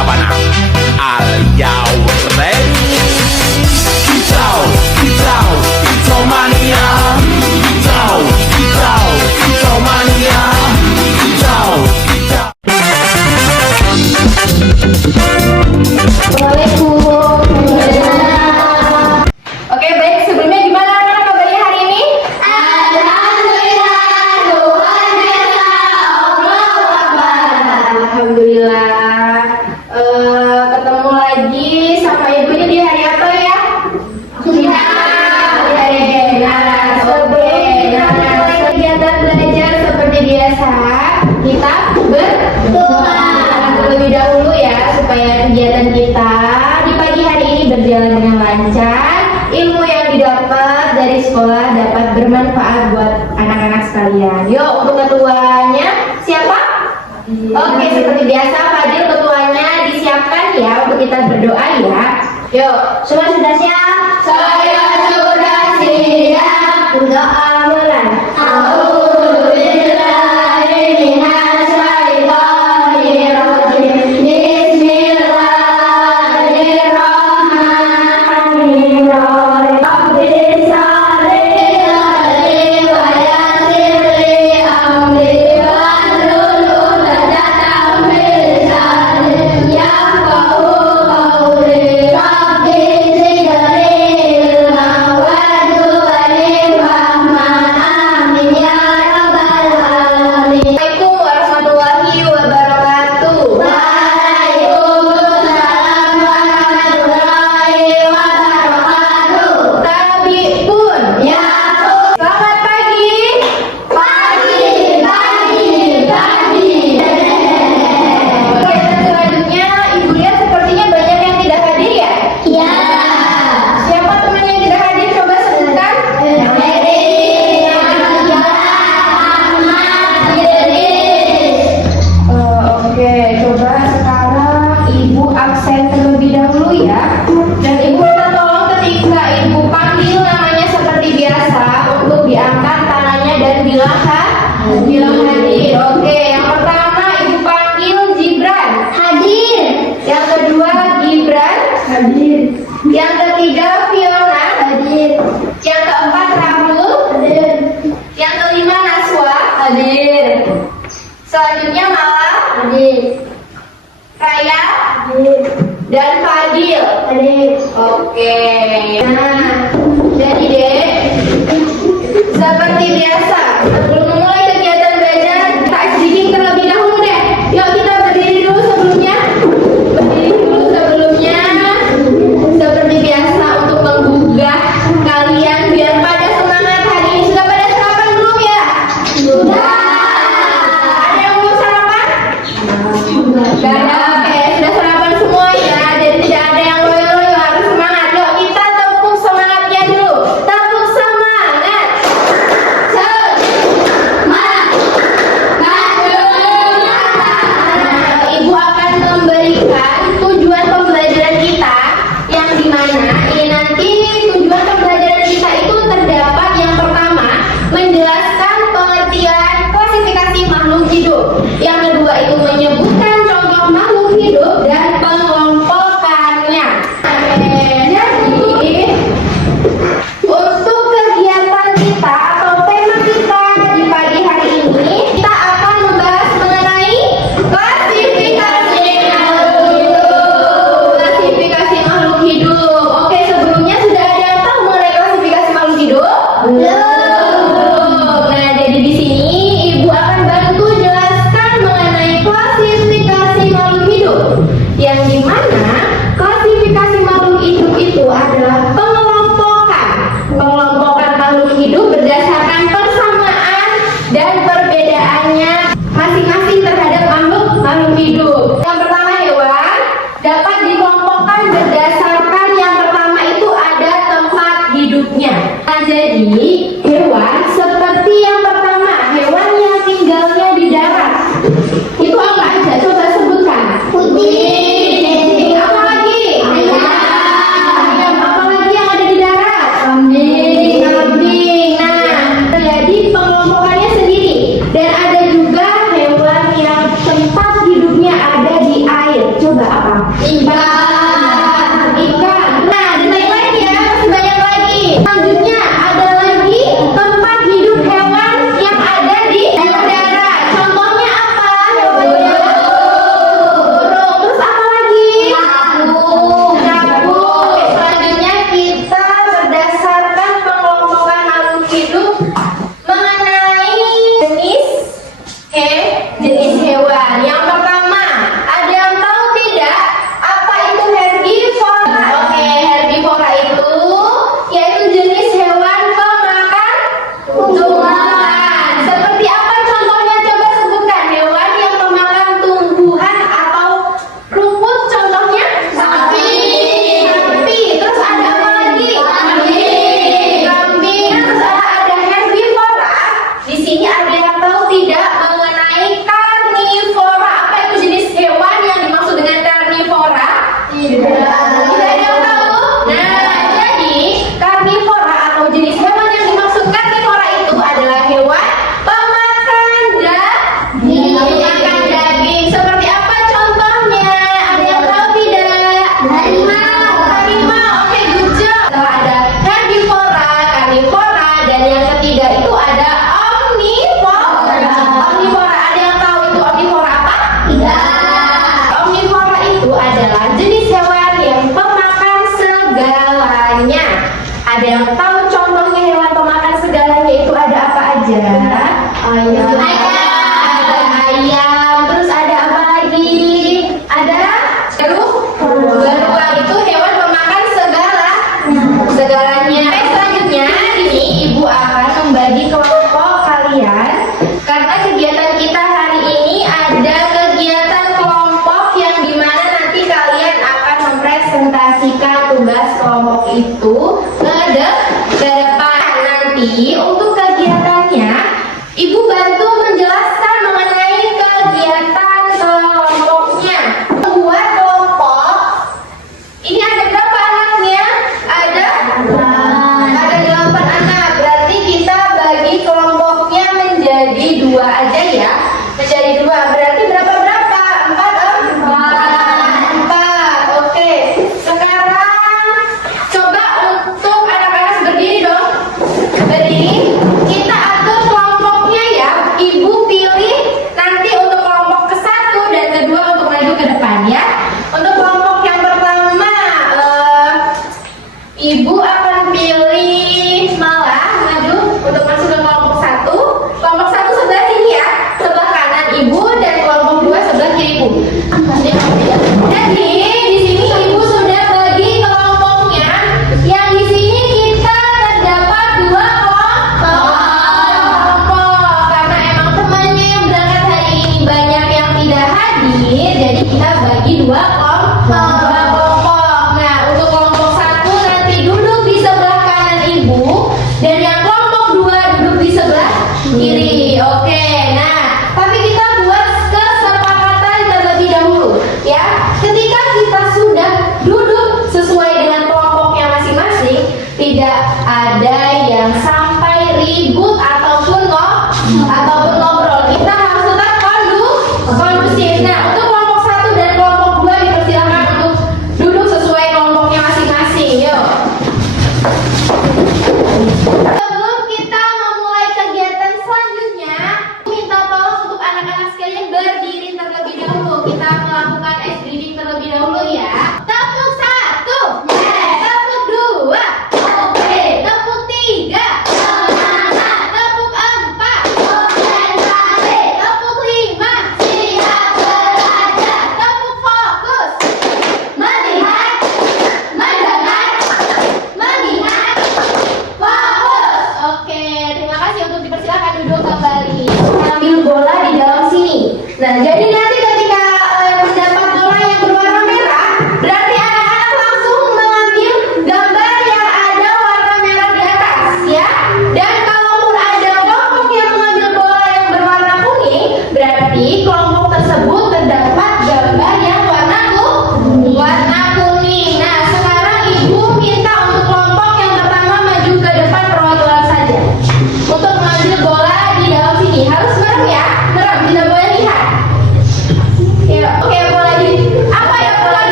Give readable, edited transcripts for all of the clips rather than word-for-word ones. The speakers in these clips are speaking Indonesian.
sabana. Are you ready? Kicau, kicau, kicau mania. Kicau, kicau, kicau mania. Kicau, kicau. Oke, baik. Sebelumnya gimana anak-anak kabarnya hari ini? Alhamdulillah, luar biasa. Allahu Akbar. Alhamdulillah. Ketemu lagi sama ibunya di hari apa ya? Di hari Jumat. Oke. Nah, kegiatan belajar seperti biasa, kita berdoa terlebih dahulu ya, supaya kegiatan kita di pagi hari ini berjalan dengan lancar. Ilmu yang didapat dari sekolah dapat bermanfaat buat anak-anak sekalian. Yuk, untuk ketuanya siapa? Oke, seperti biasa Fadil ketuanya disiapkan ya untuk kita berdoa ya. Yuk, semua sudah siap? Saya sudah siap. Berdoa mulai. Assalamualaikum warahmatullahi wabarakatuh. Waalaikumsalam warahmatullahi wabarakatuh. Tabi pun. Ya, Selamat pagi. pagi, pagi, pagi. Oke, dan selanjutnya Ibu lihat sepertinya banyak yang tidak hadir ya. Ya. Siapa teman yang tidak hadir? Coba sebutkan. Oke, coba sekarang Ibu absen terlebih dahulu ya. Dan Ibu minta tolong ketika Ibu panggil namanya seperti biasa untuk diangkat tangannya dan bilang hadir. Oke, yang pertama Ibu panggil Gibran. Hadir. Yang kedua Gibran. Hadir. Yang ketiga Fiona. Hadir. Yang keempat Rahul. Hadir. Yang kelima Naswa. Hadir. Selanjutnya Mala, Hadir. Raya, Hadir. dan Fadil. Hadir. Oke. Nah, jadi deh, seperti biasa, sebelum memulai kegiatan belajar, kita SDG terlebih dahulu deh. Yuk kita berdiri dulu sebelumnya. Berdiri dulu sebelumnya. Seperti biasa untuk menggugah kalian biar pada semangat hari ini. Sudah pada sarapan belum ya? Sudah. Ada yang belum sarapan? Gak ada. Oke, sudah sarapan semua ya. Jadi tidak ada yang loyo-loyo, harus semangat. Yuk kita tepuk semangatnya dulu. Tepuk semangat. Ibu akan memberikan tujuan pembelajaran kita yang dimana ini nanti tujuan pembelajaran kita itu terdapat yang pertama menjelaskan pengertian klasifikasi makhluk hidup, yang kedua itu menyebutkan contoh makhluk hidup dan pengelompokannya. Jadi untuk kegiatan kita atau tema kita di pagi hari ini, kita akan membahas mengenai klasifikasi makhluk hidup. Klasifikasi makhluk hidup. Oke, sebelumnya sudah ada yang tahu mengenai klasifikasi makhluk hidup? Belum. Nah, jadi di sini Ibu akan bantu jelaskan mengenai klasifikasi makhluk hidup. mendelegasikan tugas kelompok itu ke depan. Nanti untuk kegiatannya, Ibu bantu menjelaskan mengenai kegiatan kelompoknya. Buat kelompok, ini ada berapa anaknya? Ada 8 anak. Berarti kita bagi kelompoknya menjadi 2 aja ya. Menjadi 2. Berarti berapa? 4. Oke. Sekarang coba untuk anak-anak berdiri dong. Berdiri. Kita atur kelompoknya ya. Ibu pilih nanti untuk kelompok ke-1 dan kedua untuk maju ke depan ya. Untuk kelompok yang pertama, Ibu akan pilih malah maju untuk masuk ke kelompok 1. Kelompok 1 sebelah sini ya, sebelah kanan Ibu, dan kelompok 2 sebelah kiri Ibu. Jadi di sini Ibu sudah bagi kelompoknya. Yang di sini kita terdapat 2 kelompok. Karena emang temannya yang berangkat hari ini banyak yang tidak hadir, jadi kita bagi 2 kelompok. Nah, untuk kelompok 1 nanti duduk di sebelah kanan Ibu, dan yang kelompok 2 duduk di sebelah kiri. Oke, nah, tapi kita buat kesepakatan terlebih dahulu ya. Ketika kita sudah duduk sesuai dengan kelompoknya masing-masing, tidak ada yang sampai ribut ataupun ngobrol. Kita harus tetap kondusif. Nah, untuk kelompok 1 dan kelompok 2 dipersilakan untuk duduk sesuai kelompoknya masing-masing. Yuk. Sebelum kita memulai kegiatan selanjutnya, minta tolong untuk anak-anak sekalian berdiri terlebih dahulu. Kita melakukan ice breathing terlebih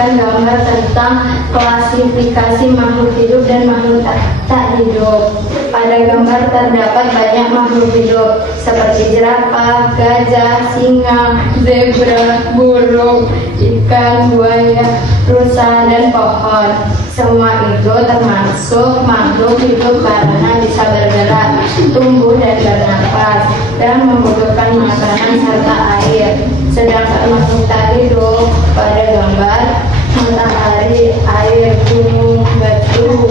memberikan gambar tentang klasifikasi makhluk hidup dan makhluk tak hidup. Pada gambar terdapat banyak makhluk hidup seperti jerapah, gajah, singa, zebra, burung, ikan, buaya, rusa, dan pohon. Semua itu termasuk makhluk hidup karena bisa bergerak, tumbuh dan bernapas, dan membutuhkan makanan serta air. Sedangkan makhluk tak hidup pada gambar matahari, air, gunung, batu.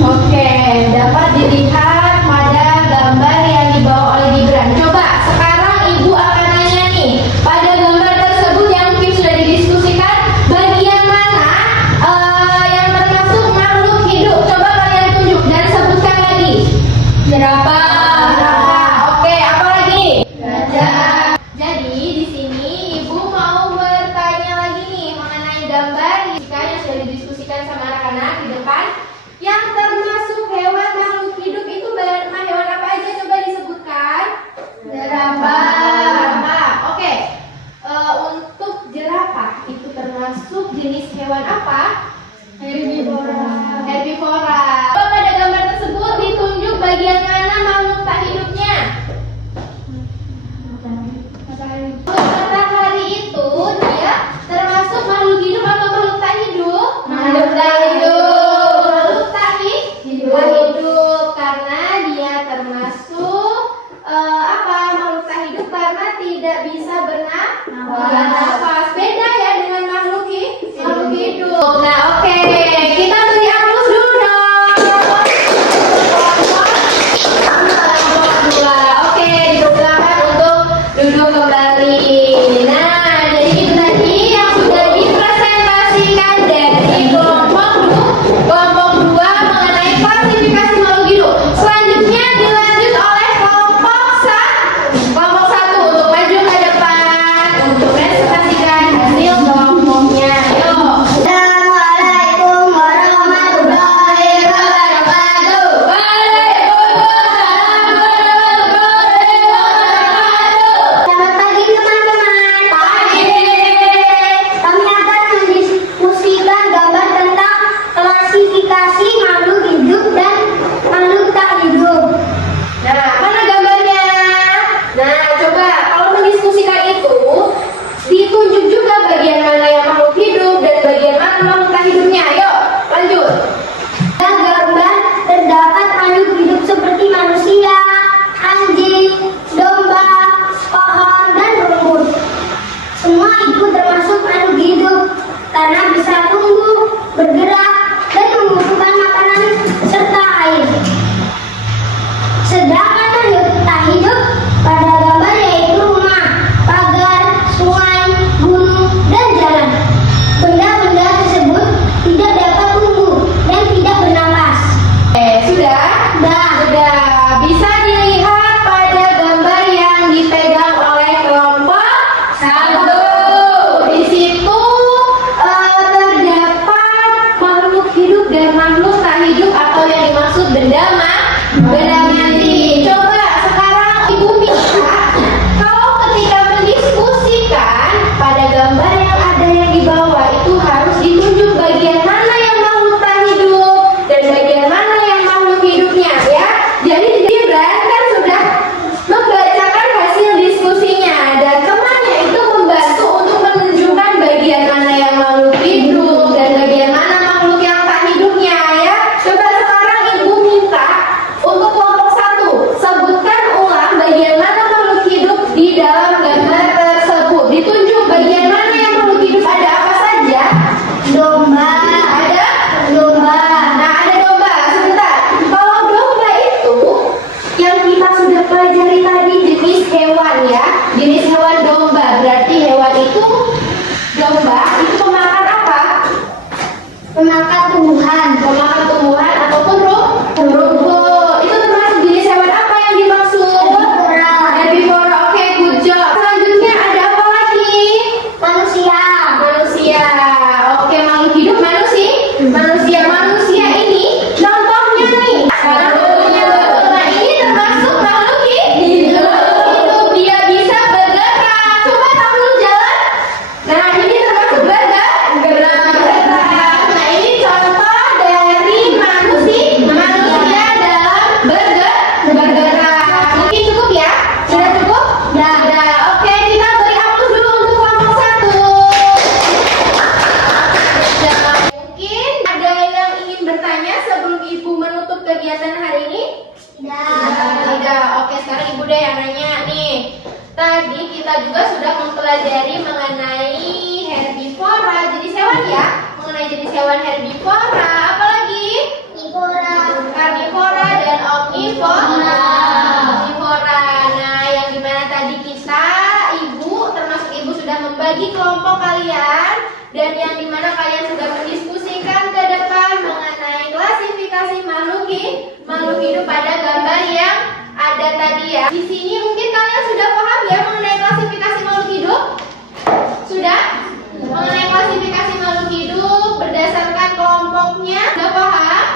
Oke, dapat dilihat pada gambar yang dibawa oleh Gibran. Coba sekarang ibu akan nanya nih, pada gambar tersebut yang mungkin sudah didiskusikan, bagian mana yang termasuk makhluk hidup? Coba kalian tunjuk dan sebutkan lagi. Jerapah. Oke, apa lagi? Gajah. Jadi di sini ibu mau bertanya lagi nih mengenai gambar yang sudah didiskusikan sama anak-anak di depan. Yang termasuk hewan makhluk hidup itu hewan apa aja? Coba disebutkan. Jerapah. Oke. Untuk jerapah itu termasuk jenis hewan apa? Herbivora. Herbivora. Pada gambar tersebut ditunjuk bagian mana makhluk tak hidupnya? Matahari itu dia termasuk makhluk hidup atau makhluk tak hidup? Makhluk tak hidup. Hidup karena dia termasuk makhluk tak hidup karena tidak bisa bernafas. Beda ya dengan makhluk hidup. Nah, oke, kita beri aplaus dulu dong. Oke, dipersilakan untuk duduk kembali. Nah, jadi itu tadi yang sudah dipresentasikan dari kelompok 2 mengenai klasifikasi makhluk hidup. Selanjutnya dilanjut oleh kelompok 1 untuk maju ke depan untuk presentasikan hasil kelompoknya. Yuk. Assalamualaikum warahmatullahi wabarakatuh. Waalaikumsalam warahmatullahi wabarakatuh. Selamat pagi teman-teman. Pagi. Kami akan mendiskusikan gambar tentang klasifikasi makhluk hidup dan makhluk tak hidup. Nah, mana gambarnya? Nah, coba kalau mendiskusikan itu ditunjuk juga bagian mana yang makhluk hidup dan bagian mana makhluk tak hidupnya. Ayo, lanjut. Pada gambar terdapat makhluk hidup seperti manusia, anjing, domba, pohon, dan rumput. Semua itu termasuk makhluk hidup karena bisa tumbuh, bergerak, dan membutuhkan makanan serta air. Sedangkan makhluk tak hidup pada gambar yaitu rumah, pagar, sungai, gunung, dan jalan. Benda-benda tersebut tidak dapat tumbuh dan tidak bernapas. Sudah? Sudah. Bisa dilihat pada gambar yang dipegang oleh kelompok 1. Di situ terdapat makhluk hidup dan makhluk tak hidup atau yang dimaksud benda mati. Coba sekarang ibu minta kalau ketika mendiskusikan pada gambar yang ada yang di bawah itu harus ditunjuk bagian mana yang makhluk tak hidup dan bagian mana yang makhluk hidupnya ya. Jadi Gibran kan sudah membacakan hasil diskusinya dan temannya itu membantu untuk menunjukkan bagian mana yang makhluk hidup dan bagian mana makhluk yang tak hidupnya ya. Coba sekarang ibu minta untuk kelompok 1 sebutkan ulang bagian mana makhluk hidup di dalam gambar tersebut. Ditunjuk bagian mana yang makhluk hidup, ada apa saja? Domba, Ada domba, Nah, ada domba. Sebentar. Kalau domba itu yang kita sudah pelajari tadi jenis hewan ya. Jenis hewan domba. Berarti hewan itu domba itu pemakan apa? pemakan tumbuhan, Pemakan tumbuhan ataupun rumput. Itu termasuk jenis hewan apa yang dimaksud? Herbivora. Herbivora. Oke, good job. Selanjutnya ada apa lagi? manusia, Manusia. Oke, makhluk hidup manusia. Manusia ini contohnya nih. Contohnya betul. Nah, ini termasuk makhluk hidup. Dia bisa bergerak. Coba kamu jalan. Nah, ini termasuk bergerak. kegiatan hari ini? Tidak. Tidak. Oke, sekarang Ibu deh yang nanya nih. Tadi kita juga sudah mempelajari mengenai herbivora, jenis hewan ya? Mengenai jenis hewan herbivora, apalagi? Karnivora dan omnivora. Omnivora. Nah, yang dimana tadi kita, Ibu, termasuk Ibu sudah membagi kelompok kalian, dan yang dimana kalian sudah mendiskusikan ke depan mengenai klasifikasi makhluk hidup pada gambar yang ada tadi ya. Di sini mungkin kalian sudah paham ya mengenai klasifikasi makhluk hidup? Sudah? Mengenai klasifikasi makhluk hidup berdasarkan kelompoknya, sudah paham?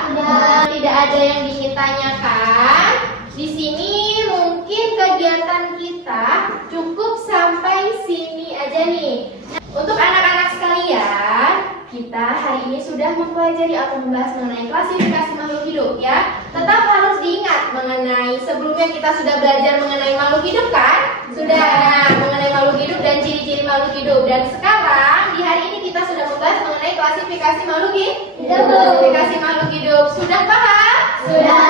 Tidak ada yang ingin tanyakan. Di sini mungkin kegiatan kita cukup sampai sini aja nih. Untuk anak-anak sekalian, kita hari ini sudah mempelajari atau membahas mengenai klasifikasi makhluk hidup ya. Tetap harus diingat mengenai sebelumnya kita sudah belajar mengenai makhluk hidup kan? Sudah. Nah, mengenai makhluk hidup dan ciri-ciri makhluk hidup. Dan sekarang di hari ini kita sudah membahas mengenai klasifikasi makhluk hidup. Klasifikasi makhluk hidup. Sudah paham? Sudah.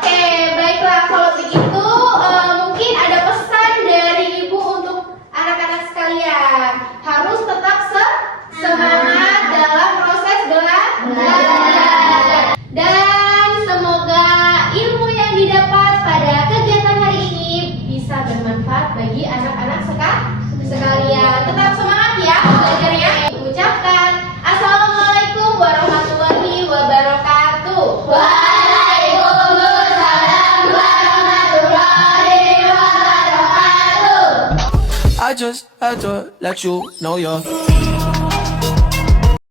Oke, baiklah kalau begitu mungkin ada pesan dari Ibu untuk anak-anak sekalian. Harus tetap semangat dalam proses belajar. Dan semoga ilmu yang didapat pada kegiatan hari ini bisa bermanfaat bagi anak-anak sekalian. Tetap semangat ya belajarnya. Ucapkan Assalamualaikum warahmatullahi wabarakatuh. Waalaikumsalam warahmatullahi wabarakatuh. I just had to let you know you're